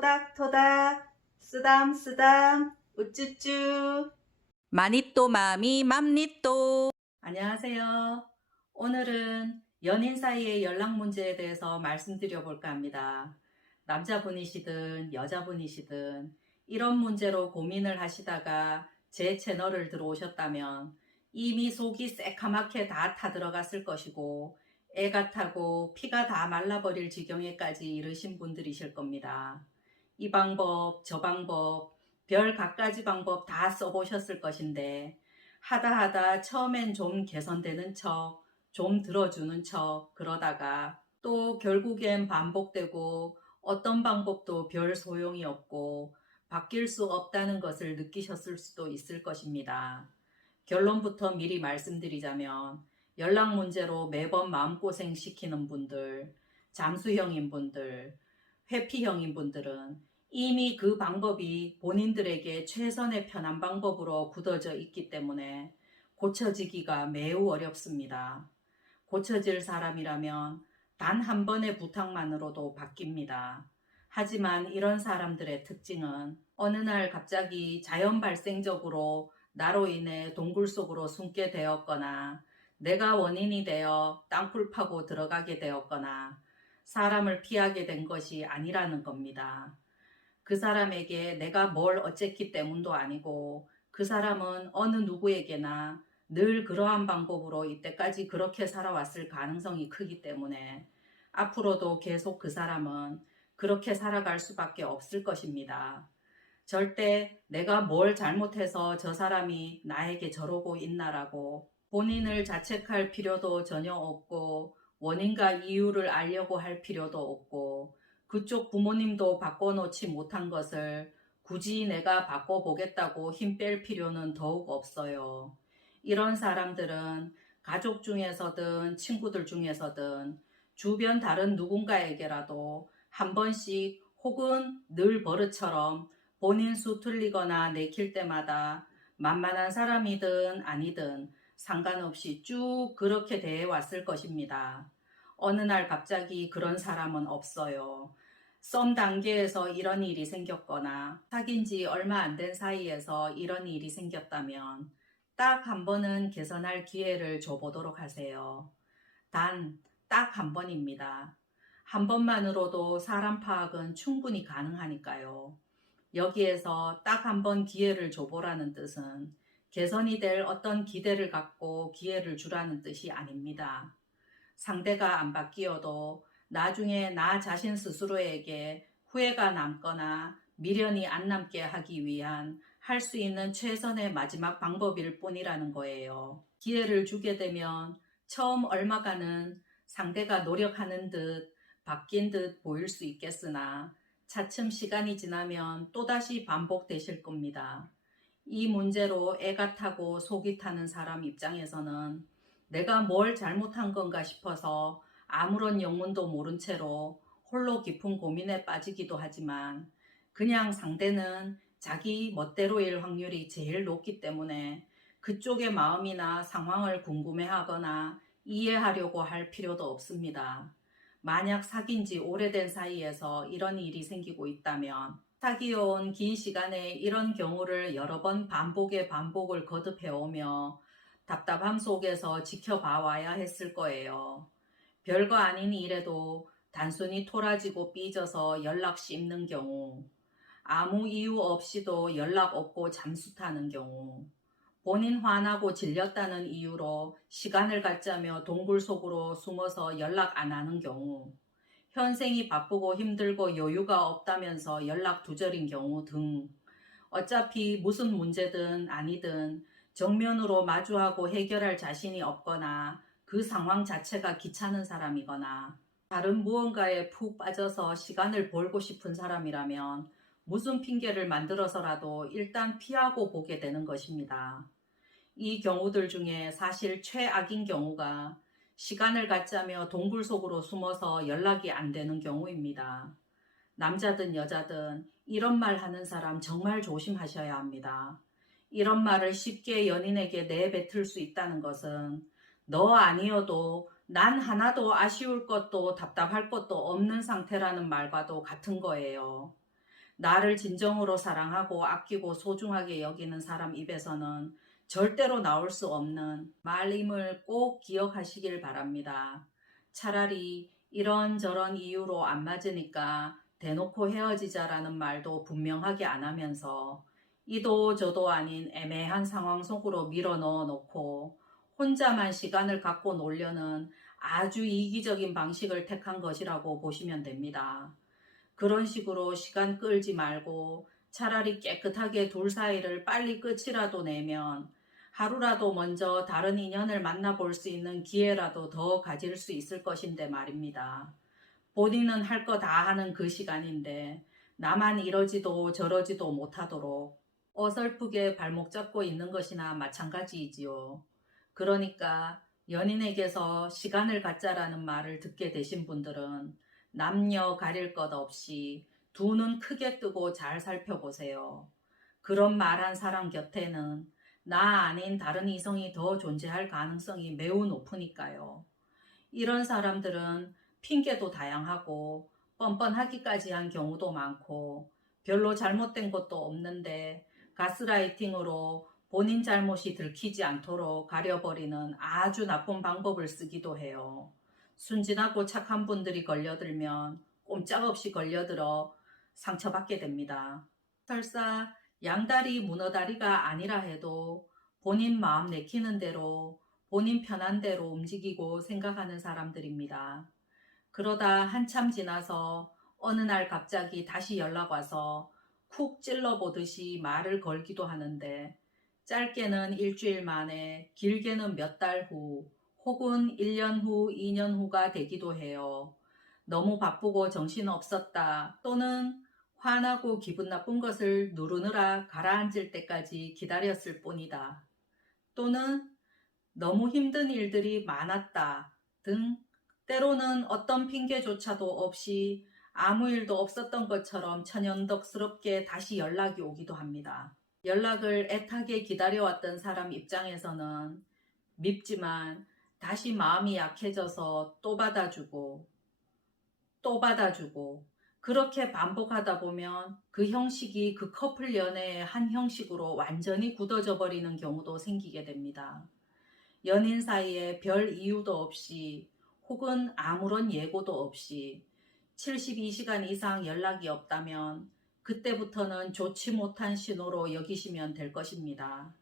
토닥토닥 쓰담쓰담 우쭈쭈. 마니또 마미 맘니또. 안녕하세요. 오늘은 연인 사이의 연락 문제에 대해서 말씀드려 볼까 합니다. 남자분이시든 여자분이시든 이런 문제로 고민을 하시다가 제 채널을 들어오셨다면 이미 속이 새카맣게 다 타들어갔을 것이고 애가 타고 피가 다 말라버릴 지경에까지 이르신 분들이실 겁니다. 이 방법, 저 방법, 별 갖가지 방법 다 써보셨을 것인데 하다 처음엔 좀 개선되는 척, 좀 들어주는 척 그러다가 또 결국엔 반복되고 어떤 방법도 별 소용이 없고 바뀔 수 없다는 것을 느끼셨을 수도 있을 것입니다. 결론부터 미리 말씀드리자면 연락 문제로 매번 마음고생 시키는 분들, 잠수형인 분들, 회피형인 분들은 이미 그 방법이 본인들에게 최선의 편한 방법으로 굳어져 있기 때문에 고쳐지기가 매우 어렵습니다. 고쳐질 사람이라면 단 한 번의 부탁만으로도 바뀝니다. 하지만 이런 사람들의 특징은 어느 날 갑자기 자연 발생적으로 나로 인해 동굴 속으로 숨게 되었거나 내가 원인이 되어 땅굴 파고 들어가게 되었거나 사람을 피하게 된 것이 아니라는 겁니다. 그 사람에게 내가 뭘 어쨌기 때문도 아니고 그 사람은 어느 누구에게나 늘 그러한 방법으로 이때까지 그렇게 살아왔을 가능성이 크기 때문에 앞으로도 계속 그 사람은 그렇게 살아갈 수밖에 없을 것입니다. 절대 내가 뭘 잘못해서 저 사람이 나에게 저러고 있나라고 본인을 자책할 필요도 전혀 없고 원인과 이유를 알려고 할 필요도 없고 그쪽 부모님도 바꿔놓지 못한 것을 굳이 내가 바꿔보겠다고 힘 뺄 필요는 더욱 없어요. 이런 사람들은 가족 중에서든 친구들 중에서든 주변 다른 누군가에게라도 한 번씩 혹은 늘 버릇처럼 본인 수 틀리거나 내킬 때마다 만만한 사람이든 아니든 상관없이 쭉 그렇게 대해 왔을 것입니다. 어느 날 갑자기 그런 사람은 없어요. 썸 단계에서 이런 일이 생겼거나 사귄 지 얼마 안 된 사이에서 이런 일이 생겼다면 딱 한 번은 개선할 기회를 줘보도록 하세요. 단 딱 한 번입니다. 한 번만으로도 사람 파악은 충분히 가능하니까요. 여기에서 딱 한 번 기회를 줘보라는 뜻은 개선이 될 어떤 기대를 갖고 기회를 주라는 뜻이 아닙니다. 상대가 안 바뀌어도 나중에 나 자신 스스로에게 후회가 남거나 미련이 안 남게 하기 위한 할 수 있는 최선의 마지막 방법일 뿐이라는 거예요. 기회를 주게 되면 처음 얼마간은 상대가 노력하는 듯 바뀐 듯 보일 수 있겠으나 차츰 시간이 지나면 또다시 반복되실 겁니다. 이 문제로 애가 타고 속이 타는 사람 입장에서는 내가 뭘 잘못한 건가 싶어서 아무런 영문도 모른 채로 홀로 깊은 고민에 빠지기도 하지만 그냥 상대는 자기 멋대로일 확률이 제일 높기 때문에 그쪽의 마음이나 상황을 궁금해하거나 이해하려고 할 필요도 없습니다. 만약 사귄 지 오래된 사이에서 이런 일이 생기고 있다면 사귀어온 긴 시간에 이런 경우를 여러 번 반복을 거듭해오며 답답함 속에서 지켜봐 와야 했을 거예요. 별거 아닌 일에도 단순히 토라지고 삐져서 연락 씹는 경우, 아무 이유 없이도 연락 없고 잠수 타는 경우, 본인 화나고 질렸다는 이유로 시간을 갖자며 동굴 속으로 숨어서 연락 안 하는 경우, 현생이 바쁘고 힘들고 여유가 없다면서 연락 두절인 경우 등 어차피 무슨 문제든 아니든 정면으로 마주하고 해결할 자신이 없거나 그 상황 자체가 귀찮은 사람이거나 다른 무언가에 푹 빠져서 시간을 벌고 싶은 사람이라면 무슨 핑계를 만들어서라도 일단 피하고 보게 되는 것입니다. 이 경우들 중에 사실 최악인 경우가 시간을 갖자며 동굴 속으로 숨어서 연락이 안 되는 경우입니다. 남자든 여자든 이런 말 하는 사람 정말 조심하셔야 합니다. 이런 말을 쉽게 연인에게 내뱉을 수 있다는 것은 너 아니어도 난 하나도 아쉬울 것도 답답할 것도 없는 상태라는 말과도 같은 거예요. 나를 진정으로 사랑하고 아끼고 소중하게 여기는 사람 입에서는 절대로 나올 수 없는 말임을 꼭 기억하시길 바랍니다. 차라리 이런저런 이유로 안 맞으니까 대놓고 헤어지자라는 말도 분명하게 안 하면서 이도 저도 아닌 애매한 상황 속으로 밀어 넣어 놓고 혼자만 시간을 갖고 놀려는 아주 이기적인 방식을 택한 것이라고 보시면 됩니다. 그런 식으로 시간 끌지 말고 차라리 깨끗하게 둘 사이를 빨리 끝이라도 내면 하루라도 먼저 다른 인연을 만나볼 수 있는 기회라도 더 가질 수 있을 것인데 말입니다. 본인은 할 거 다 하는 그 시간인데 나만 이러지도 저러지도 못하도록 어설프게 발목 잡고 있는 것이나 마찬가지이지요. 그러니까 연인에게서 시간을 갖자라는 말을 듣게 되신 분들은 남녀 가릴 것 없이 두 눈 크게 뜨고 잘 살펴보세요. 그런 말한 사람 곁에는 나 아닌 다른 이성이 더 존재할 가능성이 매우 높으니까요. 이런 사람들은 핑계도 다양하고 뻔뻔하기까지 한 경우도 많고 별로 잘못된 것도 없는데 가스라이팅으로 본인 잘못이 들키지 않도록 가려버리는 아주 나쁜 방법을 쓰기도 해요. 순진하고 착한 분들이 걸려들면 꼼짝없이 걸려들어 상처받게 됩니다. 설사 양다리 문어다리가 아니라 해도 본인 마음 내키는 대로 본인 편한 대로 움직이고 생각하는 사람들입니다. 그러다 한참 지나서 어느 날 갑자기 다시 연락 와서 쿡 찔러보듯이 말을 걸기도 하는데 짧게는 일주일 만에 길게는 몇 달 후 혹은 1년 후, 2년 후가 되기도 해요. 너무 바쁘고 정신없었다 또는 화나고 기분 나쁜 것을 누르느라 가라앉을 때까지 기다렸을 뿐이다. 또는 너무 힘든 일들이 많았다 등 때로는 어떤 핑계조차도 없이 아무 일도 없었던 것처럼 천연덕스럽게 다시 연락이 오기도 합니다. 연락을 애타게 기다려왔던 사람 입장에서는 밉지만 다시 마음이 약해져서 또 받아주고 또 받아주고 그렇게 반복하다 보면 그 형식이 그 커플 연애의 한 형식으로 완전히 굳어져 버리는 경우도 생기게 됩니다. 연인 사이에 별 이유도 없이 혹은 아무런 예고도 없이 72시간 이상 연락이 없다면 그때부터는 좋지 못한 신호로 여기시면 될 것입니다.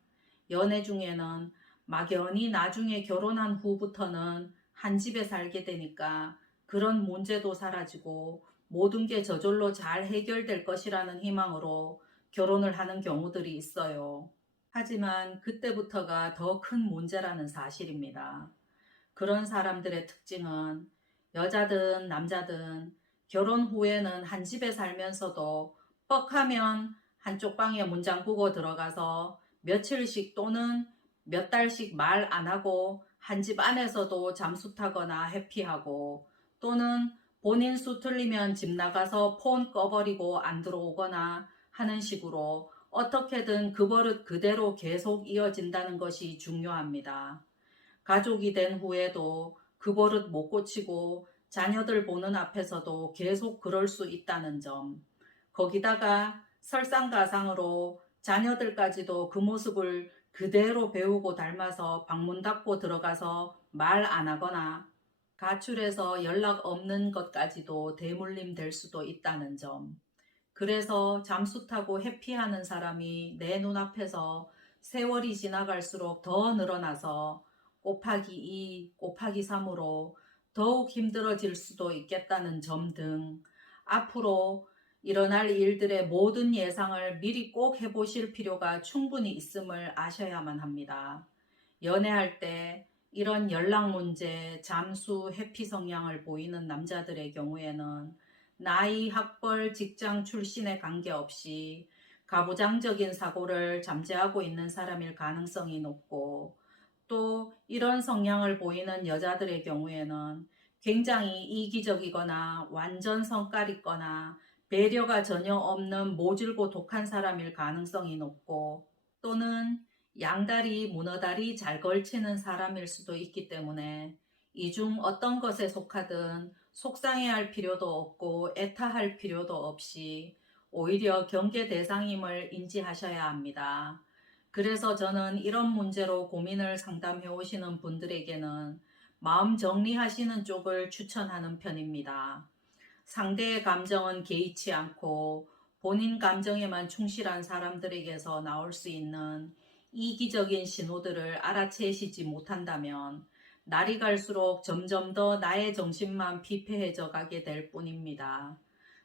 연애 중에는 막연히 나중에 결혼한 후부터는 한 집에 살게 되니까 그런 문제도 사라지고 모든 게 저절로 잘 해결될 것이라는 희망으로 결혼을 하는 경우들이 있어요. 하지만 그때부터가 더 큰 문제라는 사실입니다. 그런 사람들의 특징은 여자든 남자든 결혼 후에는 한 집에 살면서도 뻑하면 한쪽 방에 문 잠그고 들어가서 며칠씩 또는 몇 달씩 말 안 하고 한 집 안에서도 잠수 타거나 회피하고 또는 본인 수 틀리면 집 나가서 폰 꺼버리고 안 들어오거나 하는 식으로 어떻게든 그 버릇 그대로 계속 이어진다는 것이 중요합니다. 가족이 된 후에도 그 버릇 못 고치고 자녀들 보는 앞에서도 계속 그럴 수 있다는 점. 거기다가 설상가상으로 자녀들까지도 그 모습을 그대로 배우고 닮아서 방문 닫고 들어가서 말 안 하거나 가출해서 연락 없는 것까지도 대물림 될 수도 있다는 점. 그래서 잠수 타고 회피하는 사람이 내 눈앞에서 세월이 지나갈수록 더 늘어나서 곱하기 2, 곱하기 3으로 더욱 힘들어질 수도 있겠다는 점 등 앞으로 일어날 일들의 모든 예상을 미리 꼭 해보실 필요가 충분히 있음을 아셔야만 합니다. 연애할 때 이런 연락 문제, 잠수, 회피 성향을 보이는 남자들의 경우에는 나이, 학벌, 직장 출신에 관계없이 가부장적인 사고를 잠재하고 있는 사람일 가능성이 높고 또 이런 성향을 보이는 여자들의 경우에는 굉장히 이기적이거나 완전 성깔 있거나 배려가 전혀 없는 모질고 독한 사람일 가능성이 높고 또는 양다리, 문어다리 잘 걸치는 사람일 수도 있기 때문에 이 중 어떤 것에 속하든 속상해할 필요도 없고 애타할 필요도 없이 오히려 경계 대상임을 인지하셔야 합니다. 그래서 저는 이런 문제로 고민을 상담해 오시는 분들에게는 마음 정리하시는 쪽을 추천하는 편입니다. 상대의 감정은 개의치 않고 본인 감정에만 충실한 사람들에게서 나올 수 있는 이기적인 신호들을 알아채시지 못한다면 날이 갈수록 점점 더 나의 정신만 피폐해져 가게 될 뿐입니다.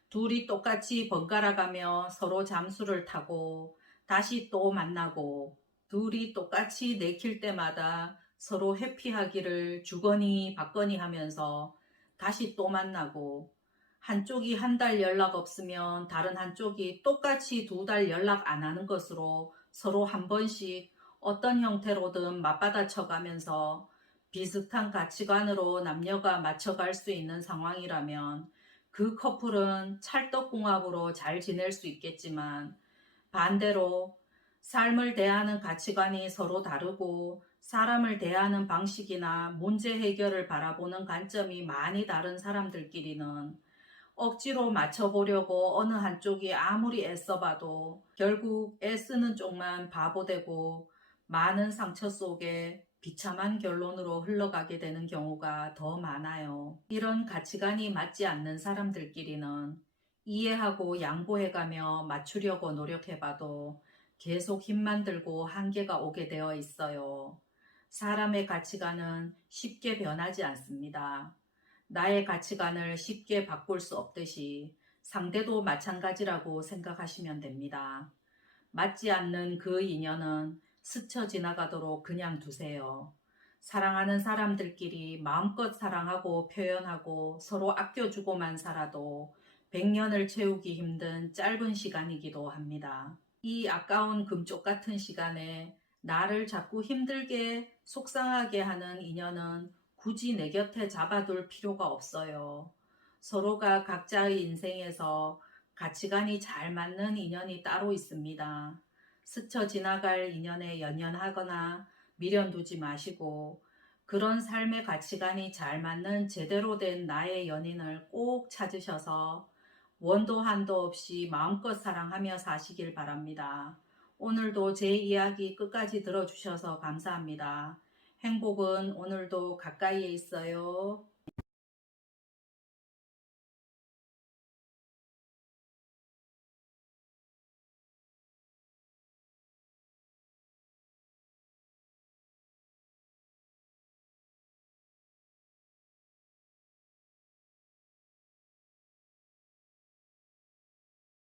둘이 똑같이 번갈아 가며 서로 잠수를 타고 다시 또 만나고 둘이 똑같이 내킬 때마다 서로 회피하기를 주거니 받거니 하면서 다시 또 만나고 한쪽이 한 달 연락 없으면 다른 한쪽이 똑같이 2달 연락 안 하는 것으로 서로 한 번씩 어떤 형태로든 맞받아쳐 가면서 비슷한 가치관으로 남녀가 맞춰갈 수 있는 상황이라면 그 커플은 찰떡궁합으로 잘 지낼 수 있겠지만 반대로 삶을 대하는 가치관이 서로 다르고 사람을 대하는 방식이나 문제 해결을 바라보는 관점이 많이 다른 사람들끼리는 억지로 맞춰보려고 어느 한쪽이 아무리 애써봐도 결국 애쓰는 쪽만 바보되고 많은 상처 속에 비참한 결론으로 흘러가게 되는 경우가 더 많아요. 이런 가치관이 맞지 않는 사람들끼리는 이해하고 양보해가며 맞추려고 노력해봐도 계속 힘만 들고 한계가 오게 되어 있어요. 사람의 가치관은 쉽게 변하지 않습니다. 나의 가치관을 쉽게 바꿀 수 없듯이 상대도 마찬가지라고 생각하시면 됩니다. 맞지 않는 그 인연은 스쳐 지나가도록 그냥 두세요. 사랑하는 사람들끼리 마음껏 사랑하고 표현하고 서로 아껴주고만 살아도 100년을 채우기 힘든 짧은 시간이기도 합니다. 이 아까운 금쪽 같은 시간에 나를 자꾸 힘들게 속상하게 하는 인연은 굳이 내 곁에 잡아둘 필요가 없어요. 서로가 각자의 인생에서 가치관이 잘 맞는 인연이 따로 있습니다. 스쳐 지나갈 인연에 연연하거나 미련 두지 마시고 그런 삶의 가치관이 잘 맞는 제대로 된 나의 연인을 꼭 찾으셔서 원도 한도 없이 마음껏 사랑하며 사시길 바랍니다. 오늘도 제 이야기 끝까지 들어주셔서 감사합니다. 행복은 오늘도 가까이에 있어요.